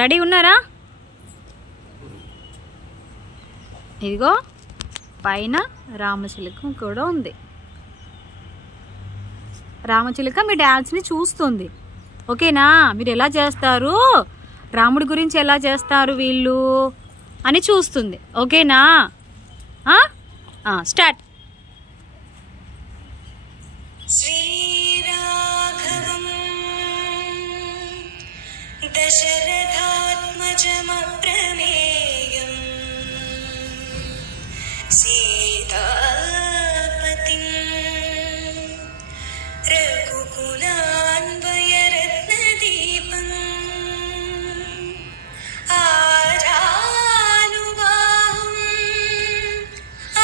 Ready ఉన్నారా? ఇదిగో పైన రామచిలుక కూడా ఉంది. రామచిలుక మీ డ్యాన్స్ని చూస్తుంది. ఓకేనా? మీరు ఎలా చేస్తారు, రాముడి గురించి ఎలా చేస్తారు వీళ్ళు అని చూస్తుంది. ఓకేనా? స్టార్ట్. శ్రీరాఘవం దశరథాత్మజమప్రమేయం సీతాపతిం రఘుకులాన్వయరత్నదీపం ఆజానుబాహుం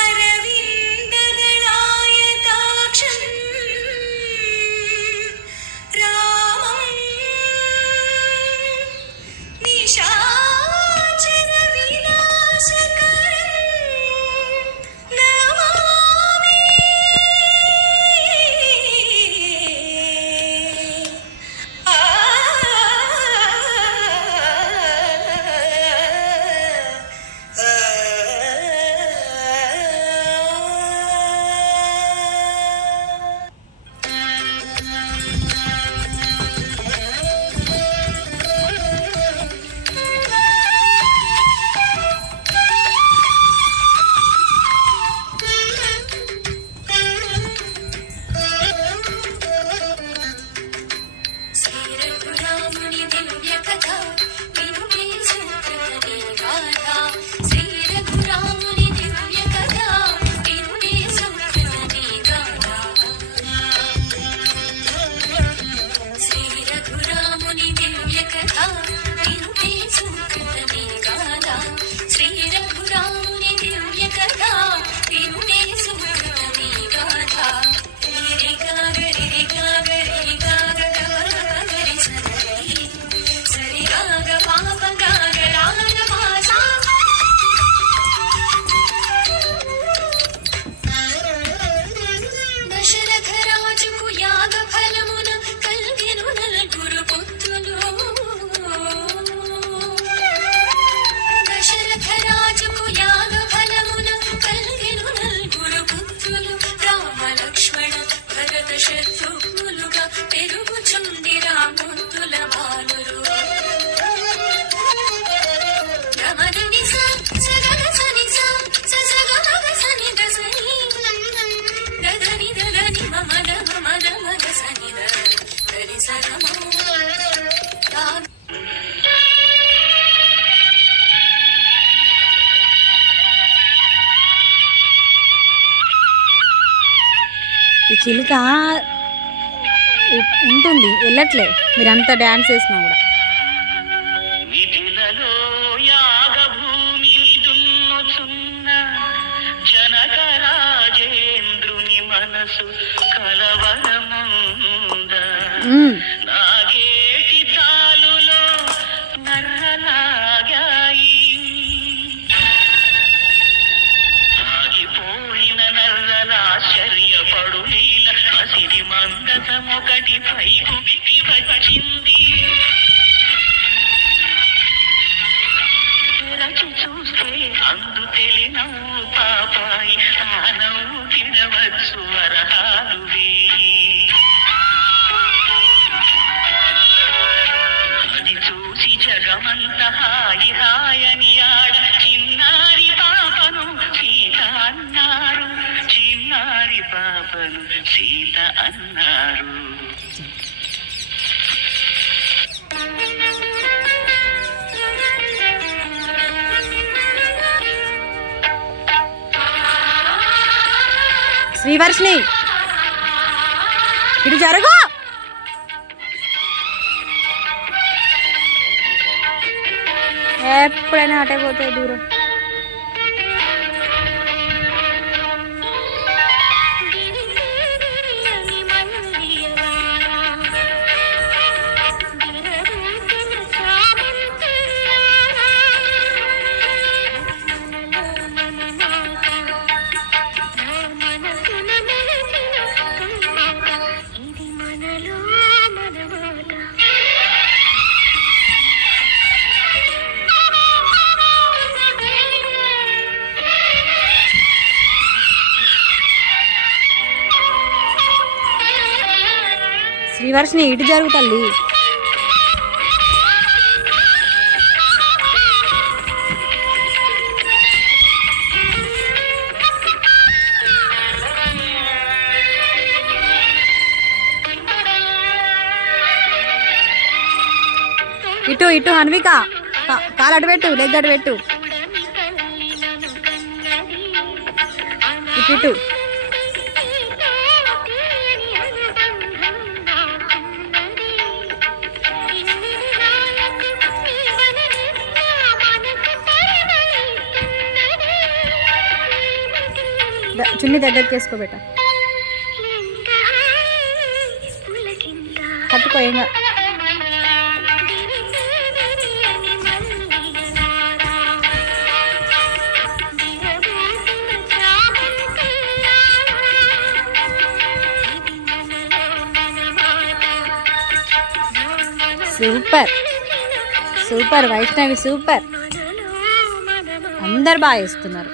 అరవిందదళాయతాక్షం రామం నిశాచర వినాశకరం నమామి. శ్రీరఘురాముని దివ్య కథ వినుమే సుకృతమే గాథ. శ్రీరఘురాముని దివ్య కథ వినుమే సుకృతమే గాథ. శ్రీరఘురాముని దివ్య కథ వినుమే సుకృతమే గాథ. శ్రీరఘురాముని దివ్య కథ వినుమే సుకృతమే గాథ. రిరి గాగరి గాగరి గాగరి సరి సరి గాగ పాప గాగ రాగ మాసా. దశరథ రాజుకు యాగ ఫలమున కలిగెను నలుగురు పుత్రులు. దశరథ రాజుకు యాగ ఫలమున కలిగెను నలుగురు పుత్రులు. రామ లక్ష్మణ భరత శత్రుఘ్నులుగా పెరుగుచుండి రాముద్దుల బాలురు. గమదని సగగ సని సగగ సని దసని గదని గదని మమద మమద మద సని దరి సగము. ఈ చిలుక ఉంటుంది, వెళ్ళట్లే మీరంతా డ్యాన్స్ చేసినా కూడా. విధిలలో యాగభూమిని దున్నుచున్న జనక రాజేంద్రుని మనసు కలవరముంద. నాగేటి తాలులో నర్రలాగాయి, ఆగిపోయిన నర్రలాశ్చర్యపడు లీల అసిరి మందసమొకటి పైకుడికి వచ్చింది. తెరచి చూస్తే అందు తెలినవు పాపాయి, ఆ నవ్వు తినవచ్చు వరహాలు వేయి. అది చూసి జగమంత హాయి హాయని ఆడ చిన్నారి పాపను సీత అన్నారు. చిన్నారి పాపను సీత అన్నారు. శ్రీవర్షిని ఇటు జరుగు. ఎప్పుడైనా అటే పోతే దూరం. రివర్స్ని ఇటు జరుగు తల్లి. ఇటు ఇటు హన్విక, కాలు అటు పెట్టు, లెగ్ అటు పెట్టు, ఇటు ఇటు. చున్నీ దగ్గరికి వేసుకోబెట్ట, కట్టుకో. ఏం సూపర్ సూపర్ వైష్ణవి సూపర్. అందరు బాగా చేస్తున్నారు.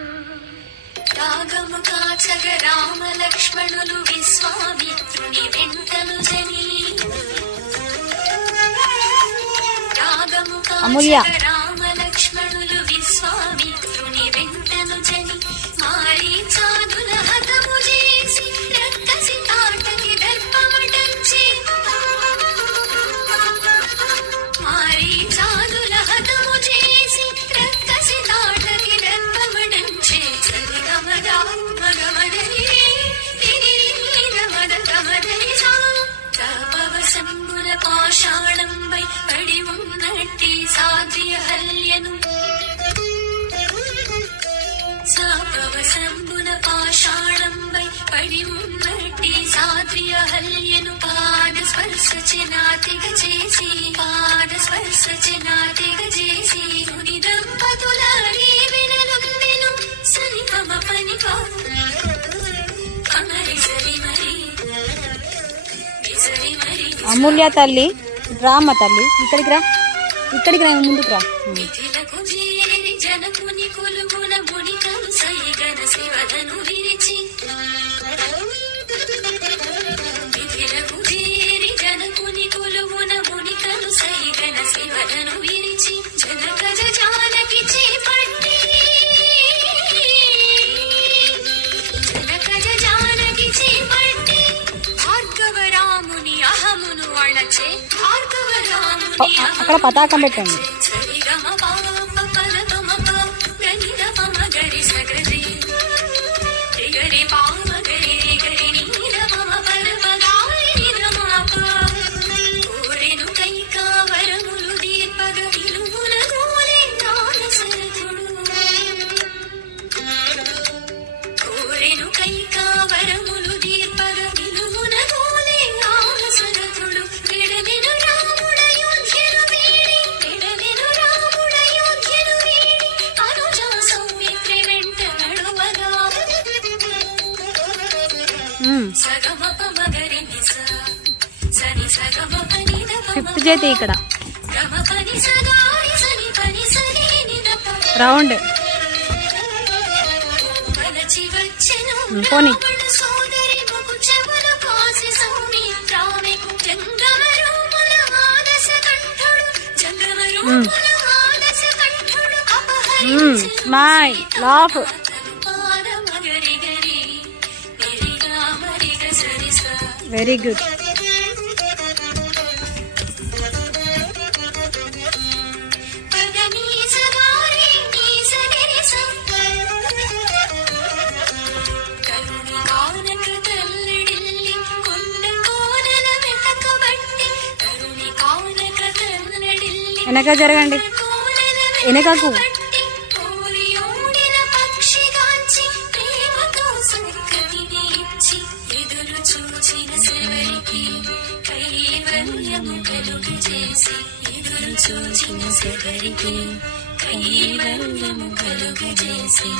అమూల్య పాషాణంపై పడి ఉన్నట్టి సాధ్య హల్యను సాపవసంబున పాషాణంపై పడి ఉన్నట్టి సాధ్య హల్యను పాద స్పర్శ చినాతిగ చేసి పాద స్పర్శ చినాతిగ చేసి ముని దంపతుల వినలుండెను సని పమ పని అమరి సరి మరి అమూల్య తల్లి రామ్మ తల్లి, ఇక్కడికి రా, ఇక్కడికి రా, ముందుకు రా. జనకుని కొలుగున మునికను సైగన శివదను విరిచి విధిలకు చేరి జనకుని కొలుగున మునికను సైగన శివదను విరిచి జనకజ జానకి చేపట్టి జనకజ జానకి చేపట్టి భార్గవరాముని అహమును అణచే భార్గవరాముని అక్కడ పతాకం పెట్టండి. ఫిఫ్త్ చేతి ఇక్కడ రౌండ్ పోనీ. My laugh very good. వెనక జరగండి, వెనకకు. కైవల్యము కలుగజేసి